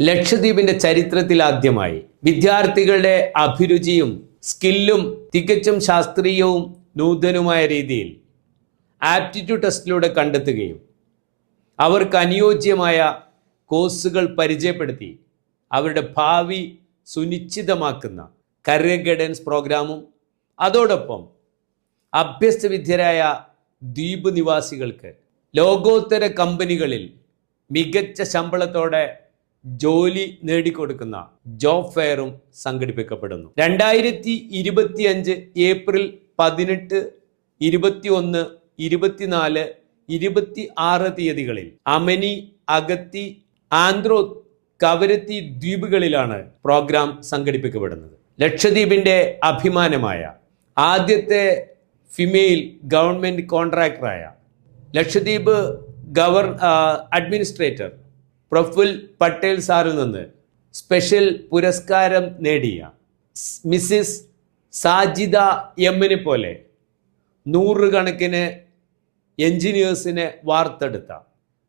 ലക്ഷദ്വീപിന്റെ ചരിത്രത്തിൽ ആദ്യമായി വിദ്യാർത്ഥികളുടെ അഭിരുചിയും സ്കില്ലും തികച്ചും ശാസ്ത്രീയവും നൂതനവുമായ രീതിയിൽ ആപ്റ്റിറ്റ്യൂഡ് ടെസ്റ്റിലൂടെ കണ്ടെത്തുകയും അവർക്ക് അനുയോജ്യമായ കോഴ്സുകൾ പരിചയപ്പെടുത്തി അവരുടെ ഭാവി സുനിശ്ചിതമാക്കുന്ന കരിയർ ഗൈഡൻസ് പ്രോഗ്രാമും അതോടൊപ്പം അഭ്യസ്തവിദ്യരായ ദ്വീപ് നിവാസികൾക്ക് ലോകോത്തര കമ്പനികളിൽ മികച്ച ശമ്പളത്തോടെ ജോലി നേടിക്കൊടുക്കുന്ന ജോബ് ഫെയറും സംഘടിപ്പിക്കപ്പെടുന്നു. 2025 ഏപ്രിൽ 18, 21, 24, 26 തീയതികളിൽ അമനി, അഗത്തി, ആന്ത്രോ, കവരത്തി ദ്വീപുകളിലാണ് പ്രോഗ്രാം സംഘടിപ്പിക്കപ്പെടുന്നത്. ലക്ഷദ്വീപിൻ്റെ അഭിമാനമായ ആദ്യത്തെ ഫിമെയിൽ ഗവൺമെൻറ് കോൺട്രാക്ടറായ ലക്ഷദ്വീപ് അഡ്മിനിസ്ട്രേറ്റർ പ്രഫുൽ പട്ടേൽ സാറിൽ നിന്ന് സ്പെഷ്യൽ പുരസ്കാരം നേടിയ മിസ്സിസ് സാജിദ എമ്മിനെ പോലെ നൂറുകണക്കിന് എൻജിനീയേഴ്സിനെ വാർത്തെടുത്ത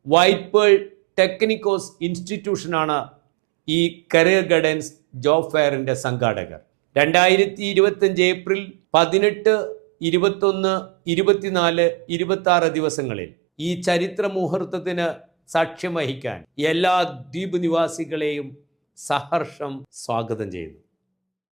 വൈറ്റ് പേൾ ടെക്നിക്കോസ് ഇൻസ്റ്റിറ്റ്യൂഷനാണ് ഈ കരിയർ ഗൈഡൻസ് ജോബ് ഫെയറിൻ്റെ സംഘാടകർ. 2025 ഏപ്രിൽ 18, 21, 24, 26 ദിവസങ്ങളിൽ ഈ ചരിത്ര മുഹൂർത്തത്തിന് സാക്ഷ്യം വഹിക്കാൻ എല്ലാ ദ്വീപ് നിവാസികളെയും സഹർഷം സ്വാഗതം ചെയ്യുന്നു.